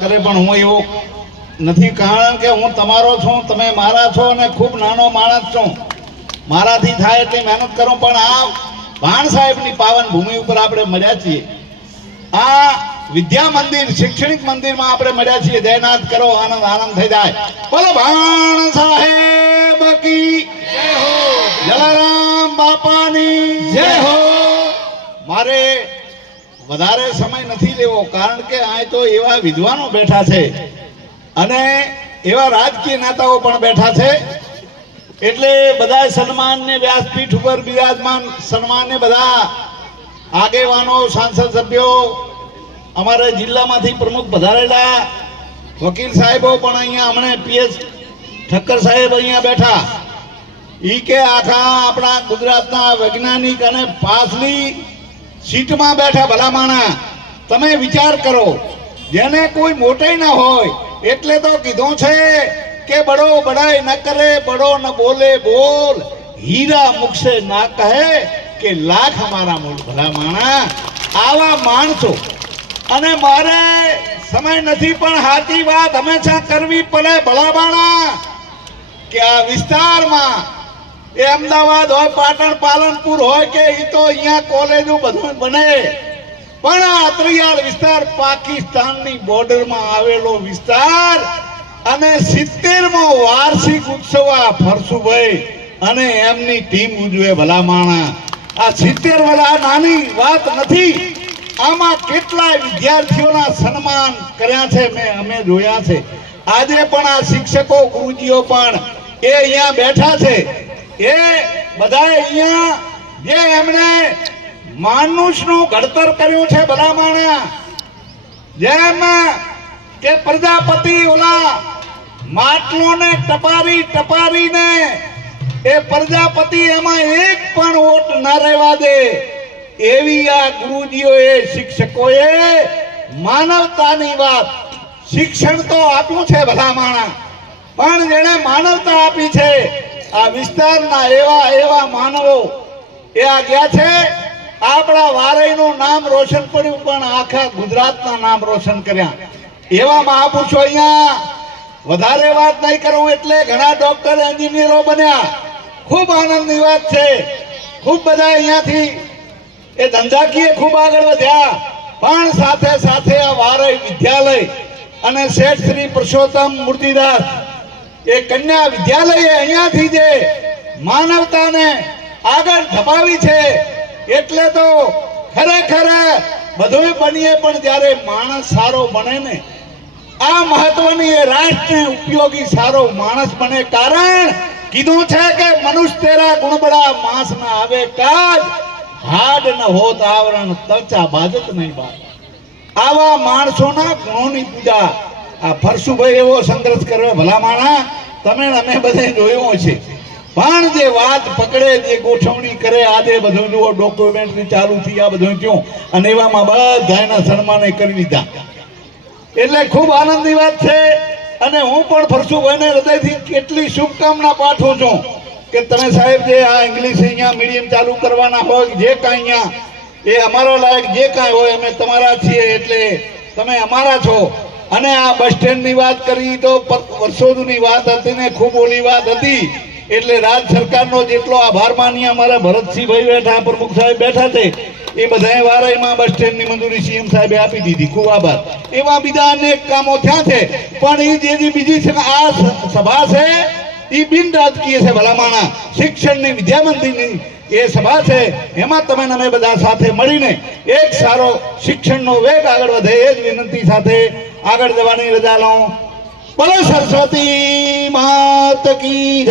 કરે પણ હું એવો નથી, કારણ કે હું તમારો છું, તમે મારા છો અને ખૂબ નાનો માણસ છું, મારાથી થાય એટલી મહેનત કરું, પણ આ ભાણ સાહેબની પાવન ભૂમિ ઉપર આપણે મળ્યા છીએ, આ વિદ્યા મંદિર શૈક્ષણિક મંદિરમાં આપણે મળ્યા છીએ. જયનાથ કરો, આનંદ આનંદ થઈ જાય. બોલો ભાણ સાહેબ કી જય હો, જલારામ બાપાની જય હો. મારે વધારે સમય નથી લેવો, કારણ કે આ તો એવા વિદ્વાનો બેઠા છે અને એવા રાજકીય નેતાઓ પણ બેઠા છે, એટલે બધા સન્માન ને વ્યાસપીઠ ઉપર બિરાજમાન સન્માન ને બધા આગેવાનો, સાંસદ સભ્યો, અમારા જિલ્લામાંથી પ્રમુખ પધારેલા વકીલ સાહેબો પણ અહીંયા હમણે પીએસ ઠક્કર સાહેબ અહીંયા બેઠા, ઈ કે આખા આપણા ગુજરાતના વૈજ્ઞાનિક અને પાછલી સીટમાં બેઠા ભલામાણા. તમે વિચાર કરો, જેને કોઈ મોટે ના હોય એટલે તો કીધું છે કે બડો બડાઈ ન કરે, બડો ન બોલે બોલ, હીરા મુખ સે ના કહે કે લાખ હમારા મૂળ. ભલામાણા આવા માણસો, અને મારે સમય નથી પણ સાચી વાત હંમેશા કરવી પડે ભલામાણા, કે આ વિસ્તારમાં એ અમદાવાદ હોય, પાટણ, પાલનપુર હોય કે એ તો અહીંયા કોલેજો બધું બને, પણ આ અત્રિયાળ વિસ્તાર પાકિસ્તાનની બોર્ડરમાં આવેલો વિસ્તાર અને 70મો વાર્ષિક ઉત્સવ આ ફરસુભાઈ અને એમની ટીમ ઉજવે. ભલામાણા આ 70 વર્ષ નાની વાત નથી, આમાં કેટલાય વિદ્યાર્થીઓના સન્માન કર્યા છે, અમે જોયા છે. આજે પણ આ શિક્ષકો ગુરુજીઓ પણ એ અહીંયા બેઠા છે, એ બધા અહીંયા જે એમણે માનુષનું ઘડતર કર્યું છે ભલામાણા, જેમ કે પ્રજાપતિ ઓલા માટલોને ટપારી ટપારીને એ પ્રજાપતિ એમાં એક પણ ઓટ ના રહેવા દે, એવી આ ગુરુજીઓએ શિક્ષકોએ માનવતાની વાત, શિક્ષણ તો આપ્યું છે ભલામાણા, પણ જેણે માનવતા આપી છે આ વિસ્તારના એવા એવા માનવો એ આ ગયા છે. આપણા વારઈનું નામ રોશન કર્યું, પણ આખા ગુજરાતના નામ રોશન કર્યા. એવામાં આપું છું, અહીંયા વધારે વાત નહીં કરું, એટલે ઘણા ડોક્ટર એન્જિનિયરો બન્યા, ખૂબ આનંદની વાત છે. ખૂબ બધા અહીંયાથી એ ધંધાકીય ખૂબ આગળ વધ્યા, પણ સાથે સાથે આ વારઈ વિદ્યાલય અને શેઠ શ્રી પુરુષોત્તમ મૂર્તિદાસ એ કન્યા વિદ્યાલય અહીંયાથી જે માનવતાને આગળ ધપાવી છે, એટલે તો ખરેખર બધું બનીએ, પણ જ્યારે માણસ સારો બને ને, આ મહત્વની એ રાષ્ટ્રને ઉપયોગી સારો માણસ બને. કારણ કીધું છે કે મનુષ્ય તેરા ગુણ બડા, માંસ ના આવે કાજ, હાડ ન હોત આવરણ, ત્વચા બાજત નહીં બાદ. આવા માણસોના ગુણોની પૂજા આ ફરસુભાઈ એવો સંઘર્ષ કરે ભલામાણા, તમે અમે બધે જોયું છે. પણ જે વાત પકડે, જે ગોઠવણી કરે, આજે બધું જુઓ ડોક્યુમેન્ટરી ચાલુ થઈ, આ બધું થયું, અને એવામાં બધાના સન્માને કરી દીધા, એટલે ખૂબ આનંદની વાત છે. અને હું પણ ફરસુભાઈને હૃદયથી કેટલી શુભકામના પાઠવું છું કે તમે સાહેબ જે આ ઇંગ્લિશ અહીંયા મીડિયમ ચાલુ કરવાના હોય, જે કાંઈ અહીંયા એ અમારા લાયક જે કાંઈ હોય, અમે તમારા છીએ, એટલે તમે અમારા છો. અને આ બસ સ્ટેન્ડની વાત કરી તો વર્ષો જૂની વાત હતી ને ખૂબ ઓલી વાત હતી, એટલે રાજ સરકારનો જેટલો આભાર માનીએ, અમારા ભરતસિંહભાઈ બેઠા, પ્રમુખ સાહેબ બેઠા છે, એ બધાએ વારાઈમાં બસ સ્ટેન્ડની મંજૂરી સીએમ સાહેબે આપી દીધી, ખૂબ આભાર. એવા બીજા અનેક કામો થયા છે, પણ એ જે બીજી છે આ સભા છે એ બિન રાજકીય છે ભલામાણા, શિક્ષણની વિદ્યા મંદિરની એ સભા છે, એમાં તમે અમે બધા સાથે મળીને એક સારો શિક્ષણનો વેગ આગળ વધે એ જ વિનંતી સાથે આગળ જવાની રજા લઉં. બોલો સરસ્વતી માત કી જય.